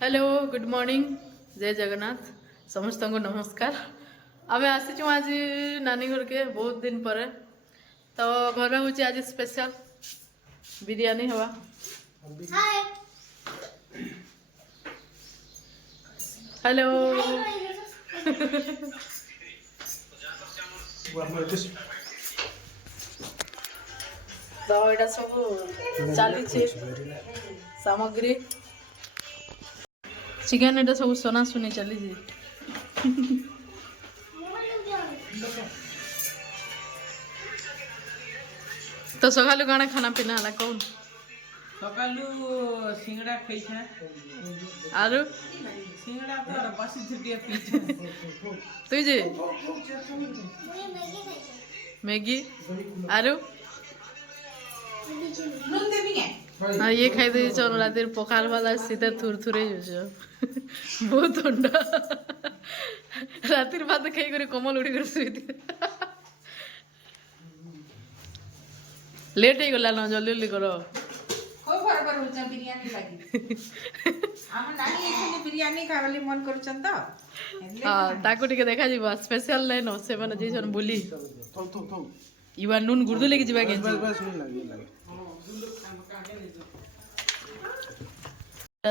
Hello good morning जय जगन्नाथ समस्त को नमस्कार। आम आसीचु आज नानी घर के बहुत दिन पर तो घर हूँ आज स्पेशल बिरयानी हवा। हेलो तो यहाँ सब चली सामग्री चिकेन एटा सब सोना सुनी चली तो सकालू काना खाना पीना है कौन सकालू सिंगड़ा खाइछा आरु सिंगड़ा तो बसी छुटिया पीछा तुई जे मैगी आरु नून देबी के हाँ ये खाई दे चल रातिर पखाल वाला सीधे थुरथुरे जो बहुत ठंडा रातिर भात खाई करे कमल उड़ी कर सुई लेट ही गला ना जल्दी जल्दी करो कोई बराबर होचा बिरयानी लागी हम नानी एखने बिरयानी खावली मन करूछन त हां ताको टिके देखा जीवा स्पेशल लाइन हो से माने जैसन बोली इवा नून गुर्दू लेके जीवा के बस नहीं लगे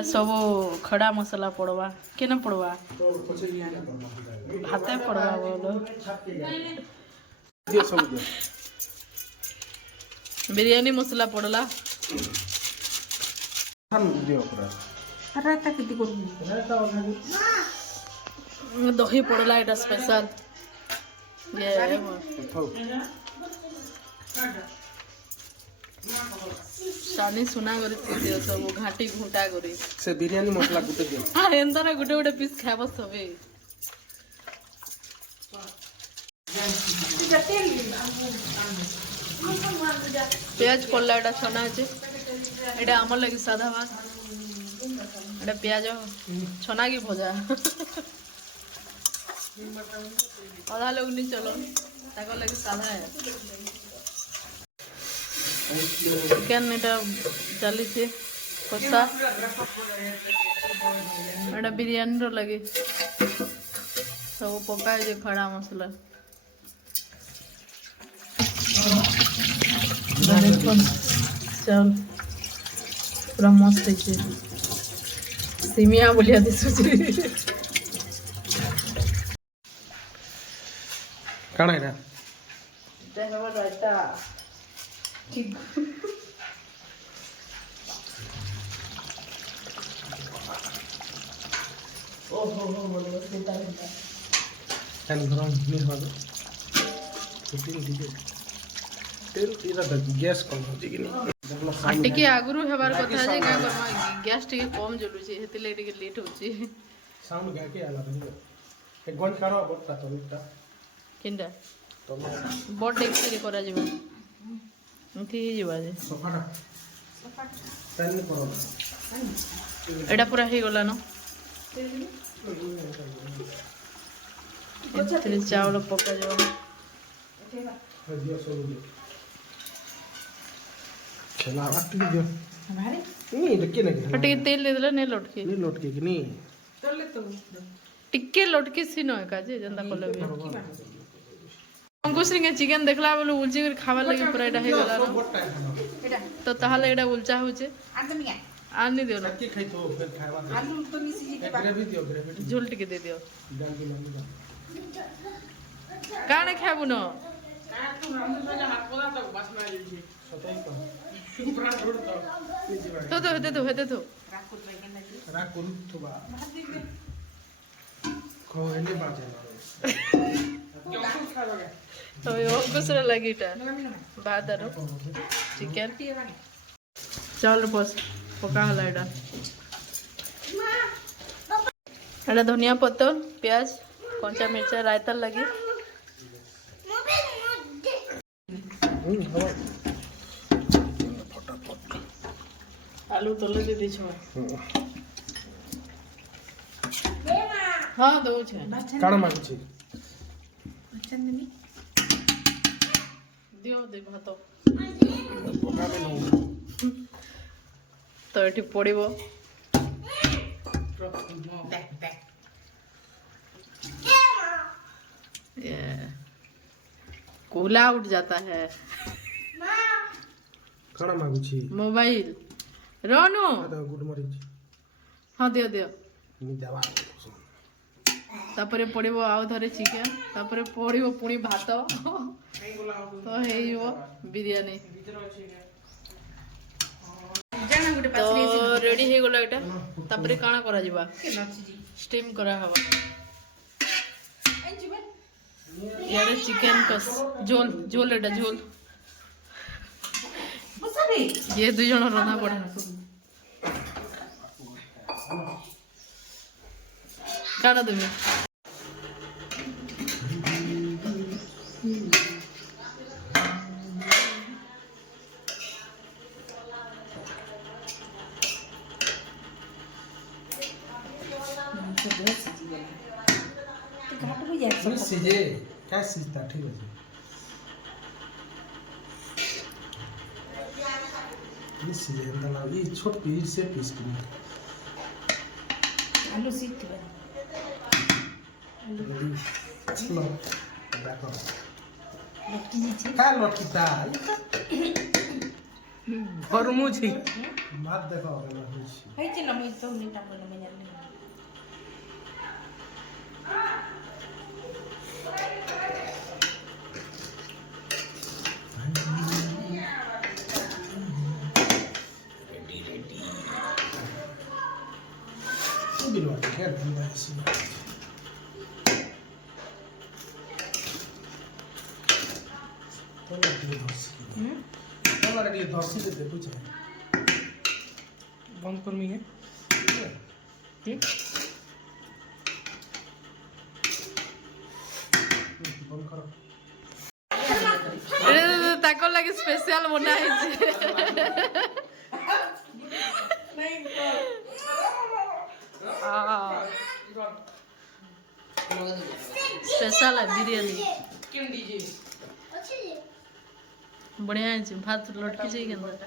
सब खड़ा मसाला पड़वा केना पड़वा हाथे पड़वा बोलो दियो सब दियो बिरयानी मसाला पड़ला हम दियो पूरा राता किति करू दही पड़ला एटा स्पेशल ये खाओ शानी सुना करी दियो सब घाटी घुंटा करी से बिरयानी मसला गुटे दियो हां एंदा ना गुटे गुटे पीस खाबो सबे पेज पड़ला एटा छना আছে এটা আমার লাগি সাদা ভাত এটা পেঁয়াজ ছনা কি ভজা আধা লোক নি চলো তাকে লাগি সাদা চিকেন এটা চালিছে কষা এটা বিরিয়ানির লাগে সব পকায় যে খড়া মশলা चल पूरा मस्त है सिमिया बोलिया दिसुची काना है देखबा राइता ठीक ओहो हो बोलो सीता सीता कान गरम नहीं हो तेल तेरा गैस कम हो जी नहीं टिके आगुरु हेबार कथा जे का करमा गैस टिके कम जलुची हेतिले टिके लेट होची साउंड गा के आला बनी ए गन कारो बत्ता तो निटा किंडा तो बड डेक्सी करा जिबा उठी जिबा जे सोफाटा तन करो एडा पूरा हे गला न एथिरे चावल पका जो दियो सब दियो खेला आटी दियो हमारे नहीं टिके नहीं टिके तेल दे देला ने लटके नहीं लौट के नहीं तोले तो टिके लटके सिनो काजे जंदा कोलबे अंकुश रिंगे चिकन देखला बोलो उलची कर खावा लगे पूरा एडा हे गला न एटा तो ताहले एडा उलचा होचे आदमी के आनी दियो ना के खाई तो फिर खावा आलू तो मिसी जी के ग्रेवी दियो ग्रेवी झोल टिके दे दियो डाल के लंबी काने खाबु न तू हम तो हाथ पोला तो बस में आई जी सताई तो पूरा छोड़ तो हेते तो राखो तो के ना रा करू तो बा भात दे दे खो हेले बाजे क्यों खाओगे तो यो कुसरा लगीटा ना मिलो बादरो चिकन पिए बागे चावल बस पका हला एडा एडा धनिया पत्तर प्याज कंचा मिर्चा रायता लगी आलू तले दे दी छो हां दो छे काना मांग छी चंदनी दियो दे भात पका में नो तो ये पड़ो कोला उठ जाता है कण मागुची मोबाइल रोनु गुड मॉर्निंग हाँ दियो दियो मी देवा तापरे पड़िबो आउ धरे चिकेन तापरे पड़िबो पुणी भात तो हेइबो बिरयानी जाना गुटे तो पास रेडी हे गला एटा तापरे काना करा जिबा स्टीम करा हवा यारे चिकन कस झोल झोल एटा झोल ये दुई जण रंधा पड़े काना तुम सीजे क्या सीजता ठीक है ये सीजे अंदर ये छोट पीस से पीस की आलू सीट चलो देखो लटकी जी का लटकीता फरमुजी मात देखो अगर होइछि है चलो मैं तो नीटा बोल मैं जानी बिलवा के धंधा इसी तो लड़ी धरसी दे पूछे बंद कर मी है बंद करो ताको लगे स्पेशल बना है स्पेशल है बिरयानी बढ़िया है भात लटकी चाहिए के अंदर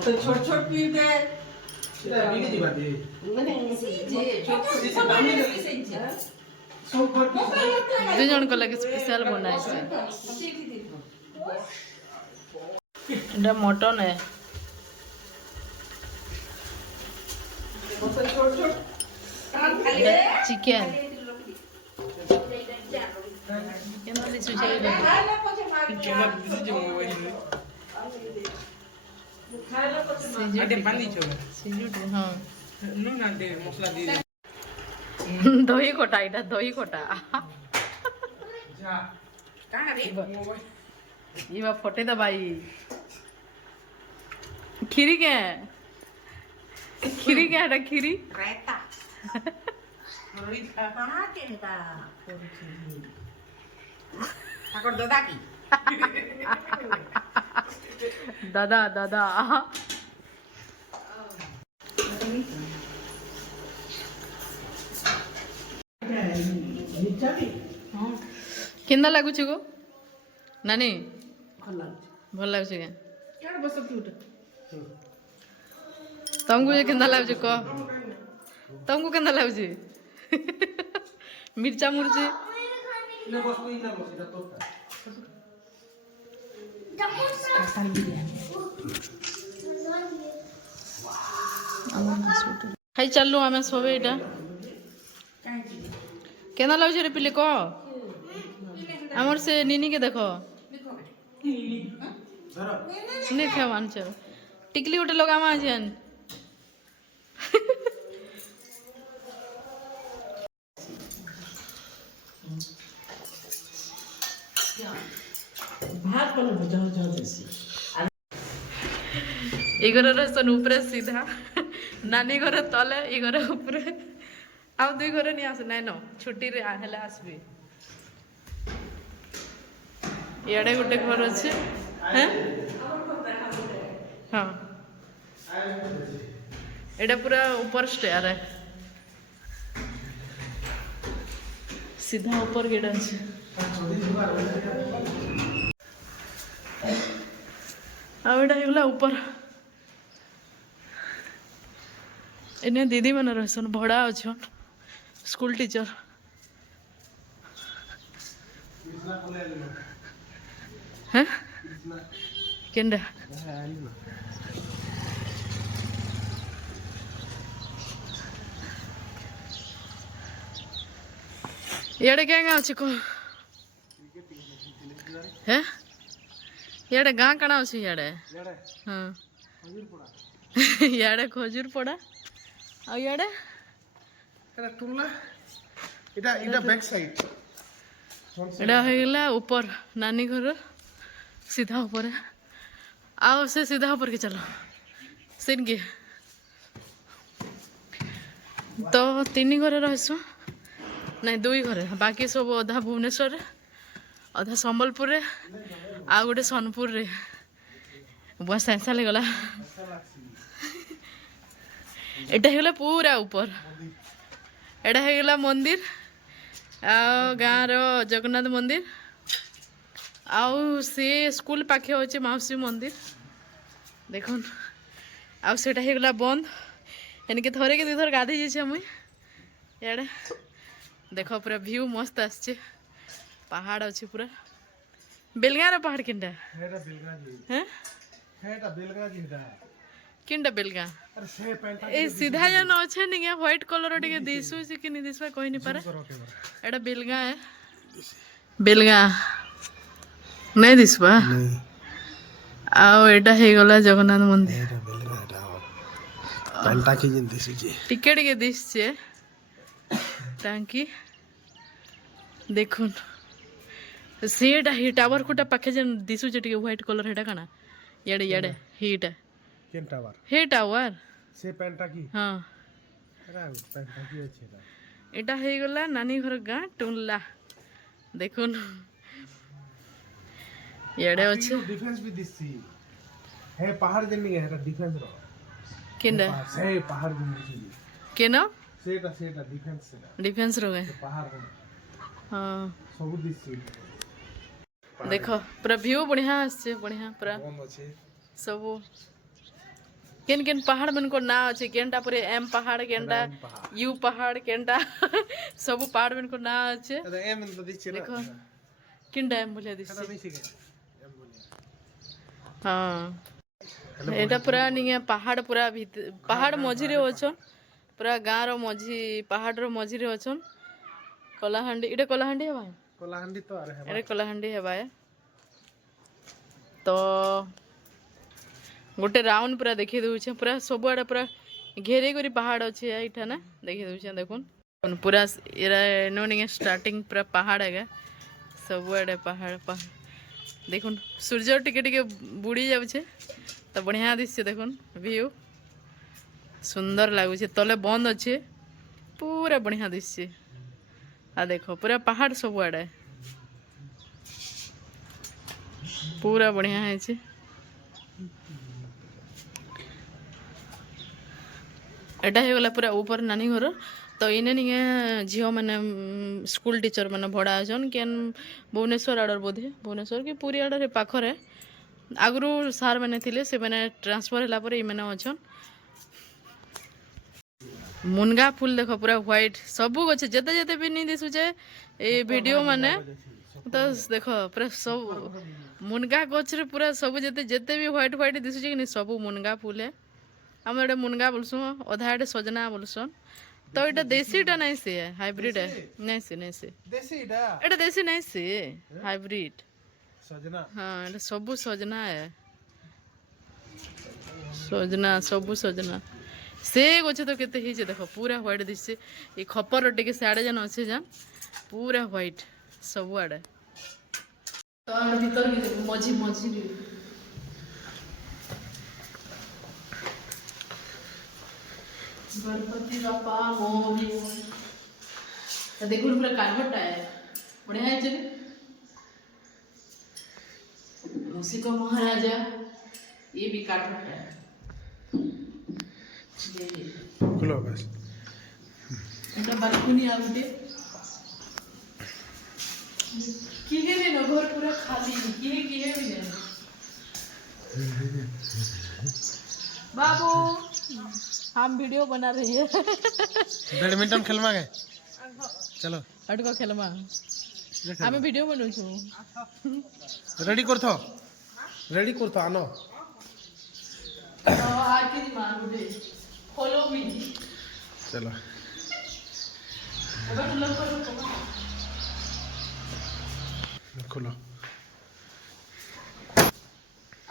तो छोट छोट पी दे सीधा बिनी जी बात सीजे छोट छोट सब बने सीजे सब पर दो जन को लगे स्पेशल बना है एटा मटन है छोट छोट चिकन केना लिसु छै सिजुटे हाँ दही कोटा इटा दही कोटा इबा फटे द भाई खीरी के खीरी क्या है खीरी रायता कहाँ के का ठाकुर दादा की दादा दादा केंदा लागुଛି गो नानी ଭଲ ଲାଗୁଛି के क्या बस तू तुमको ये केंदा लाଗୁଛି कह तुमको केंदा लाଗୁଛି मिर्चा मुर्ची ना बस कोई ना बस इधर तोता खाई चलू आम सब यहाँ केना लाଗୁଛି रे पिले कह आमर से नीनी के देखो नहीं खेवान चल टिकली उठे लगा माँ जन घर रसन ऊपर सीधा नानी घर तले ई घर ऊपर आ दुई घर नहीं आस नाइन छुट्टी रे हेले आसबी इे गोटे घर अच्छे हाँ एटा पूरा ऊपर स्टेयर है सीधा ऊपर गेट अच्छे आटा ऊपर इन्हें दीदी मैंने रहसन भड़ा अच्छन स्कूल टीचर हैं केंडा इड़े क्या अच्छी को है इड़े गाँ कण अच्छी इड़े हाँ इड़े खजूर पड़ा आ इड़े এটা তুলনা এটা এটা ব্যাক সাইড एटा होगला ऊपर नानी घर सीधा ऊपर आओ से सीधा ऊपर के चलो सीन के तो तीन घर रहसु नहीं दुई घर बाकी सब अधा भुवनेश्वर अधा संबलपुर आ गोटे सोनपुर रे बुआ सैंसा लगला एटा होगला पूरा ऊपर एटा होगला मंदिर गाँव जगन्नाथ मंदिर आउ से स्कूल पाखे अच्छे मौसी मंदिर देखन आउ सेटा होगला बंद एनके थरे के दुथर गाधे जाइए मुई इड़े देख पूरा व्यू मस्त आसचे पहाड़ अच्छे पूरा बेलगाँव पहाड़ किनटा এটা বেলগাজি हैं এটা বেলগাজি এটা किनटा बेलगाँ আরে সে প্যান্টটা ए सीधा जन अच्छे नहीं व्हाइट कलर टे दिशु कि नहीं दिशा कही नहीं पारे করো কেমন एटा बेलगाँ है बेलगाँ नहीं दिशवा आओ एटा हेगला जगन्नाथ मंदिर এটা বেলগা এটা প্যান্টটা কি জিন দিছি टिके टिके दिशचे टांकी देखुन सेटा ही टावर खुटा पाखे जन दिशुचे टिके व्हाइट कलर हेटा काना याडे याडे हीटा কেন টাওয়ার हे टावर সে প্যান্টটা কি हाँ এটা প্যান্টটা কি আছে এটা एटा हेगला नानी घर गाँ टुनला देखुन याडे अच्छे ডিফেন্স বি দিছি হে পাহাড় জেন নিয়ে এটা ডিফেন্স র केंडा সে পাহাড় জেন দিছি केना সেটা সেটা ডিফেন্স সেটা डिफेंस रो गए পাহাড় हाँ সবু দিছি देखो पूरा व्यू बढ़िया आसছে बढ़िया पूरा বন্ধ আছে सब केन केन पहाड़ मन को ना अच्छे केनटा पूरे एम पहाड़ केनटा यू पहाड़ केनटा सब पहाड़ मन को ना अच्छे এটা এম তো দিছি না देखो केनटा एम बोलिया दिस এটা দিছি কে এম বলি हाँ एटा पूरा नहीं पहाड़ पूरा पहाड़ मझिरे अछन पूरा गाँव रो मझी पहाड़ रो मझिरे अछन कलाहांडी इटा कलाहांडी है भाई কলাহান্ডি তো আরে एटा कलाहांडी है भाई तो गोटे राउंड पूरा देखी दूचे पूरा सब आड़े पूरा घेरे करी पहाड़ अच्छे यहाँ ना देखी दूचे देखुन पूरा एनो नहीं स्टार्टिंग पूरा पहाड़ है सब आड़े पहाड़ पहाड़ देखुन सूर्य टिके टिके बुड़ी जाऊे तो बढ़िया दिशे देखुन व्यू सुंदर लगुचे तले बंद अच्छे पूरा बढ़िया दिशे आ देखो पूरा पहाड़ सब आड़े पूरा बढ़िया है एटा होगला पूरा ऊपर नानी घर तो इने नहीं झील मैंने स्कूल टीचर मैंने भड़ा आछन केन भुवनेश्वर आड़र बोधे भुवनेश्वर कि पुरी आड़े पाखरे आगु सार मैंने थिले से मैंने ट्रांसफर होला पर ई मैंने अछन मुनगा फूल देखो पूरा व्हाइट सब अच्छे जेते जेते भी नहीं दिसुचे ए वीडियो माने तो देखो पूरा सब मुनगा गछ रे पूरा सब जेते जेते भी व्हाइट व्हाइट दिसुचे कि सब मुनगा फूल है आम एटे मुनगा बोलसु अधा एटे सजना बोलसन तो एटा देसीटा नहीं से हाइब्रिड है नहीं से দেশি এটা एटा देसी नहीं से हाइब्रिड সজনা हाँ एटा सबू सजना है सजना सबू सजना से गछे तो केते हिचे देखो पूरा व्हाइट दिसছে ये खपर टिके साड़े जन अच्छे जान पूरा व्हाइट सब आड़े तो आड़े भीतर मझी मझी गणपति बापा मोरी देखो पूरा कार्बेट है बढ़िया है चले मूसिका महाराजा ये भी कार्बेट है খুলো বাস এটা বালকনি আউটে কি হে নে ঘর পুরো খালি কি হে भी नहीं बाबू हम वीडियो बना रही है बैडमिंटन खेलवा गए चलो अटको खेलमा हमें वीडियो बनू छु रेडी करथो आनो तो आके दिमाग उठे फॉलो मी चलो अब तुम लोग करो खोलो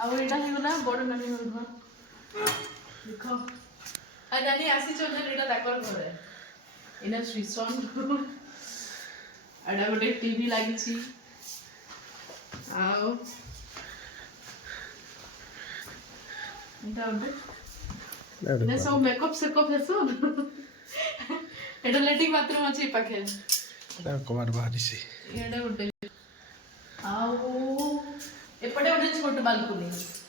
अब एटा ही गला बड़ नानी घर देखो आ नानी आसी चल एटा ताकर घरे इना सुइसन आडा गोटे टीवी लागी छी आओ इटा उठे ने सब मेकअप सेकअप हेसो एटा लेटिंग बाथरूम अछि पाखे कबार बाहरी से एडे उठे आओ एपटे उठे छोट बालकनी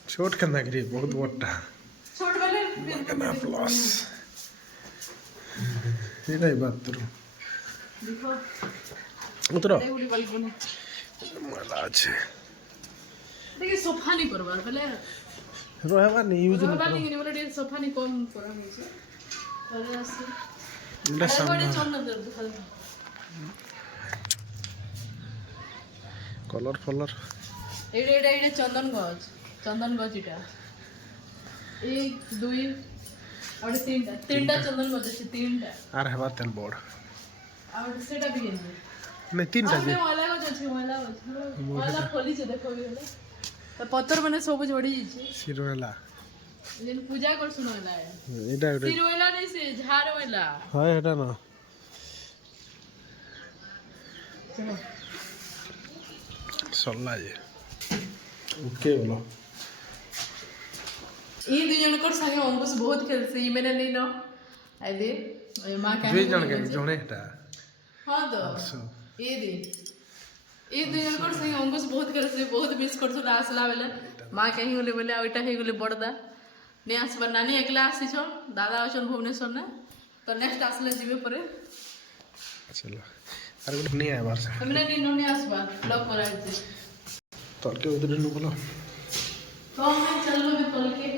छोट करना करी बहुत बड़ा छोट वाले करना प्लस ये नहीं बाथरूम देखो उतरो एडे उठे बालकनी मला আছে देखिए सोफा नहीं करवार पहले रोहवा नहीं यूज सोफा नहीं बोले डे सोफा नहीं कम करा होइছে তাহলে আসছে এটা সামনে চল না দে কলর ফলর এটা চন্দন গছ এটা 1 2 আর তিনটা চন্দন গছ আছে তিনটা আর হেবা তেল বড় আর সেটা বিয়ে নেই नहीं तीनटा আমি যে ময়লা গছ আছে ময়লা ফলিছে দেখো গেলে তো পত্তর মানে সব ঝড়ি যাচ্ছে সিরোলা যেন পূজা করছুন হলা এটা এটা তিরওয়লা নাই সে ঝাড় ওয়লা হয় এটা না চলো সল্লা যে ওকে বলো ई दुई जनकर संगे अंकुश बहुत खेलसे ई मैंने नहीं नो आई दे मां का দুই জন কে জনে এটা हां तो ई दुई जनकर संगे अंकुश बहुत खेलसे बहुत मिस करथु आसला बेले मां कहीं गले बोले ओइटा हे गले बड़दा ने आसबा नानी एकला आसी छ दादा अछन भुवनेश्वर ने तो नेक्स्ट आसले जीवे परे चलो আর গুলো নিয়ে আবার हमने नहीं नो ने आसबा लॉक करा दे তোর কে উধরে नु বলো तो मैं चलो भी कल के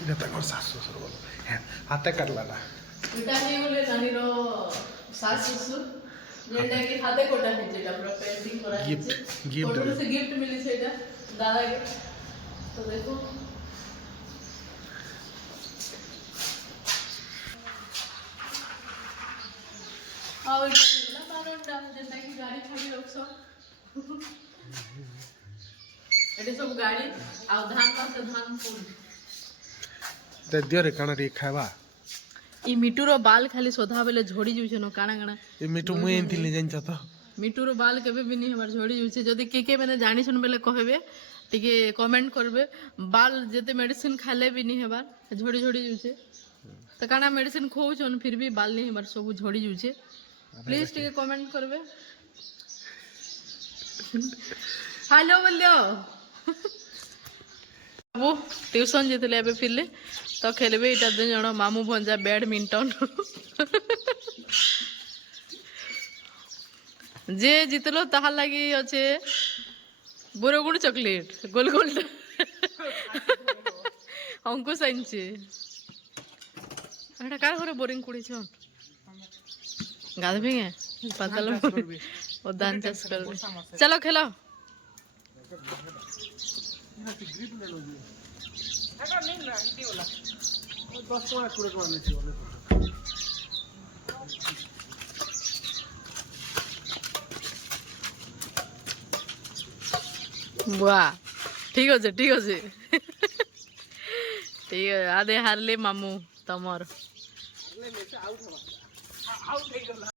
এটা তাকর শাশু শ্বশুর বলো হ্যাঁ হাতে কাটলা না এটা হে গলে নানি रो सास ससुर जेटा कि हाथे कोटा है जेटा पूरा पेंटिंग करा है गिफ्ट फोटो से गिफ्ट मिली सेटा दादा के तो देखो और इटा होला बारोंडा जेटा कि गाड़ी छोड़ी रखसो एटे सब गाड़ी आ धान का से धान फूल ते दियो रे काना रे खावा ई मिटूरो बाल खाली सोधा बेले झोड़ी जुछे न काना काना ए मिठू मुई एंती ले जाइन त मिटूरो बाल केबे भी नहीं हमार झोड़ी जुछे जदी के मैंने जानी सुन बेले कहबे टिके कमेंट करबे बाल जते मेडिसिन खाले भी नहीं हबार झोड़ी झोड़ी जुछे तो काना मेडिसिन खोउछन फिर भी बाल नहीं हमार सब झोड़ी जुछे प्लीज टिके कमेंट करबे हेलो बोलियो बाबू ट्यूशन जेतले एबे फिरले तो खेलबे इटा दु जण मामू भंजा बैडमिंटन जे जितलो ताहा लागी अच्छे बुरगुड़ चॉकलेट गोल गोल अंकुश आनছে এটা কার ঘরে বোরিং করেছ গাধ ভেঙে পাতাল ও ধান চাষ করবে চলো খেলো বাহ ঠিক আছে ঠিক আছে ঠিক আছে আদে হারলে মামু তোমার